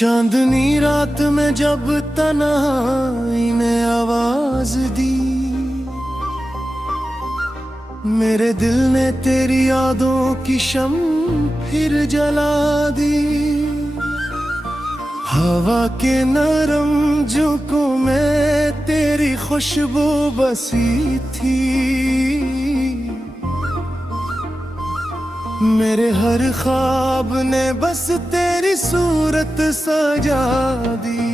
चांदनी रात में जब तन्हाई ने आवाज दी, मेरे दिल ने तेरी यादों की शम फिर जला दी। हवा के नरम झोंकों में तेरी खुशबू बसी थी, मेरे हर ख्वाब ने बस तेरी सूरत सजा दी।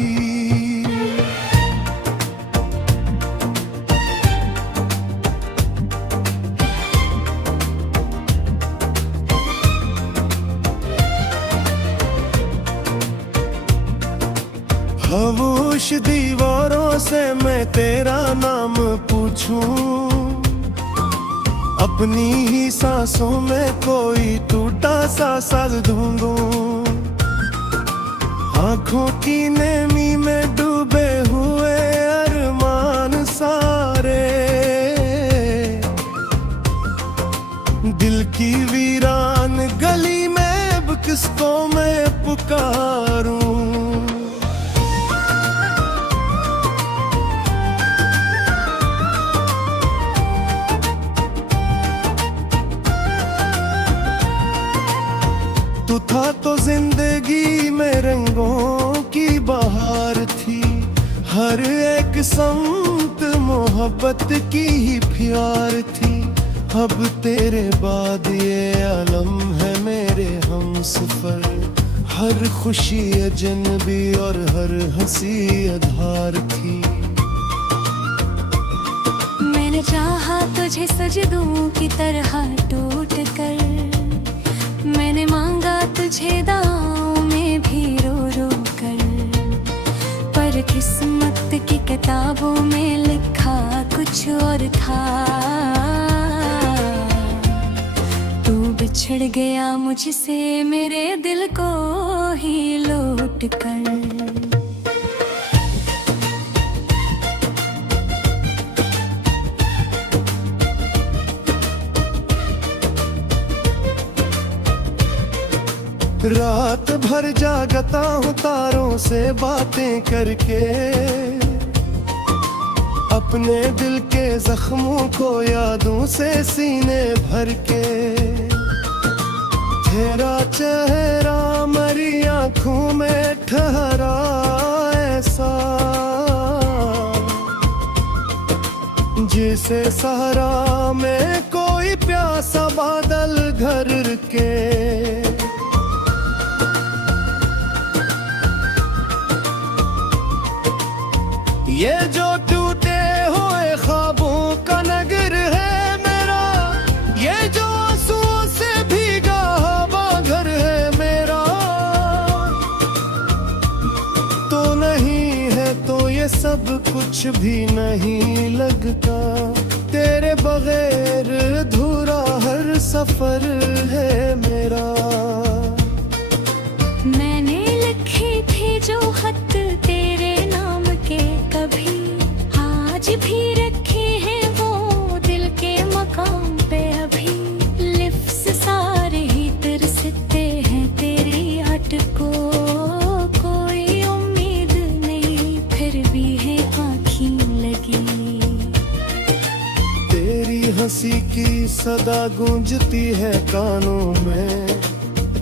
खामोश दीवारों से मैं तेरा नाम पूछूं, अपनी ही सांसों में कोई टूटा सा सर ढूंढूं। आंखों की नेमी में डूबे हुए अरमान सारे, दिल की वीरान गली में अब किसको मैं पुकारूं। तू था तो जिंदगी में रंगों की बहार थी, हर एक संत मोहब्बत की ही प्यार थी। अब तेरे बाद ये आलम है मेरे हमसफर, हर खुशी अजनबी और हर हंसी आधार थी। मैंने चाहा तुझे सजदों की तरह टूट कर, मैंने मांगा तुझे दाओं में भी रो रो कर, पर किस्मत की किताबों में लिखा कुछ और था। तू बिछड़ गया मुझसे मेरे दिल को ही लौट कर। रात भर जागता हूँ तारों से बातें करके, अपने दिल के जख्मों को यादों से सीने भर के। तेरा चेहरा मरी आँखों में ठहरा ऐसा, जिसे सहरा में कोई प्यासा बादल घर के। ये जो टूटे हुए ख्वाबों का नगर है मेरा, ये जो आंसुओं से भीगा हवा घर है मेरा। तो नहीं है तो ये सब कुछ भी नहीं लगता, तेरे बगैर अधूरा हर सफर है मेरा। मैंने लिखी थी जो खत तेरे नाम के, कभी आज भी रखे हैं वो दिल के मकाम पे। अभी लिफ्स सारे ही तरसते हैं तेरी हट को, कोई उम्मीद नहीं फिर भी है आँखें लगी। तेरी हंसी की सदा गूंजती है कानों में,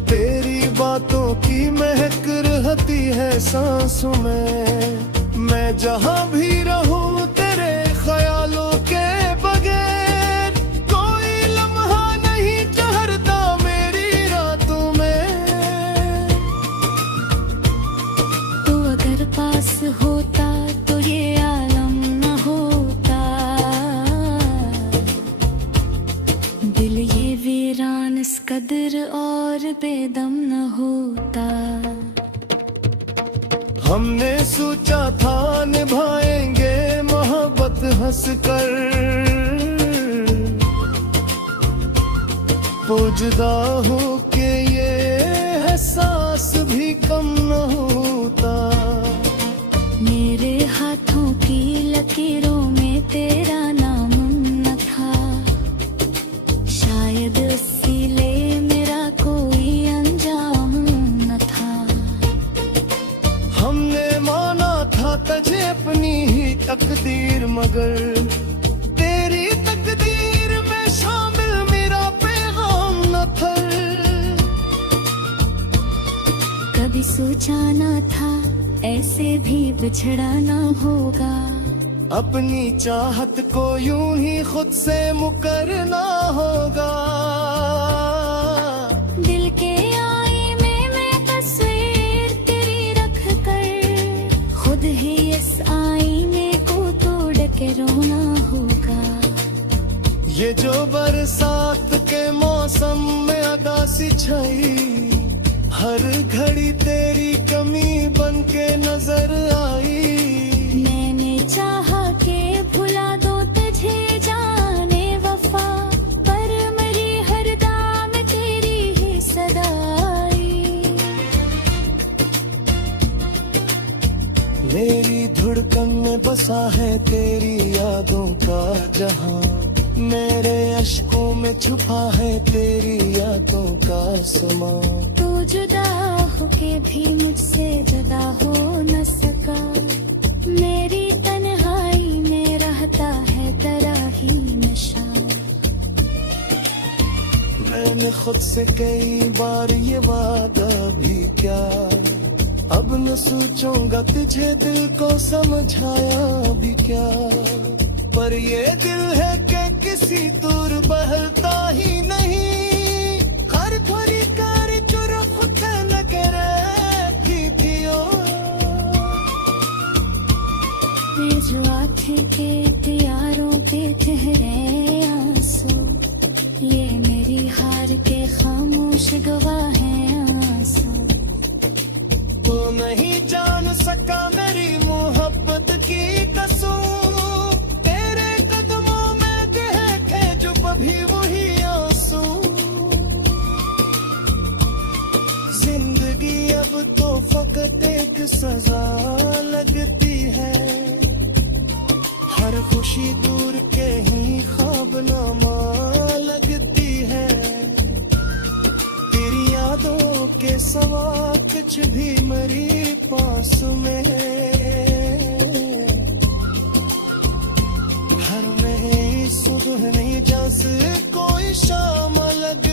तेरी बातों की महक रहती है सांसों में। मैं जहाँ भी रहूं तेरे ख्यालों के बगैर, कोई लम्हा नहीं ठहरता मेरी रातों में। तो अगर पास होता तो ये आलम न होता, दिल ये वीरान इस कदर और बेदम न होता। हमने सोचा था निभाएंगे मोहब्बत हंसकर, पुजदा हो के ये एहसास भी कम न होता। मेरे हाथों की लकीरों में तेरा नाम न था, शायद इसीलिए मेरा कोई अंजाम न था। तकदीर मगर तेरी तकदीर में शामिल मेरा पैगाम न था। कभी सोचा ना था ऐसे भी बिछड़ा ना होगा, अपनी चाहत को यूं ही खुद से मुकरना होगा। दिल के आईने में तस्वीर तेरी रख कर खुद ही इस आईने को तोड़ के रोना होगा। ये जो बरसात के मौसम में अदा सी छाई, हर घड़ी तेरी कमी बन के नजर आई। मैंने चाहा के भुला दो तुझे जाने वफा, पर मेरी हर दाम तेरी ही सदाई। मेरी धड़कन में बसा है तेरी यादों का जहां, मेरे अश्कों में छुपा है तेरी यादों का समा। तू जुदा होके भी मुझसे जुदा हो न सका, मेरी तन्हाई में रहता है तेरा ही नशा। मैंने खुद से कई बार ये वादा भी क्या, अब न सोचूंगा तुझे दिल को समझाया भी क्या। पर ये दिल है कि किसी दूर बहलता ही नहीं, हर थोड़ी कारी चुरख लगे रहती थी ओ। ये जो आँखें के प्यारों पे ठहरे आंसू, ये मेरी हार के खामोश गवाह हैं आंसू। तो नहीं जान सका मेरी मोहब्बत की कसम, तेरे कदमों में देखे जो कभी वही आंसू। जिंदगी अब तो फकत एक सजा लगती है, हर खुशी दूर के ही ख्वाबनामा लगती है। तेरी यादों के सवा कुछ भी मेरी पास में, हर नई सुबह नई जैसे कोई शाम लग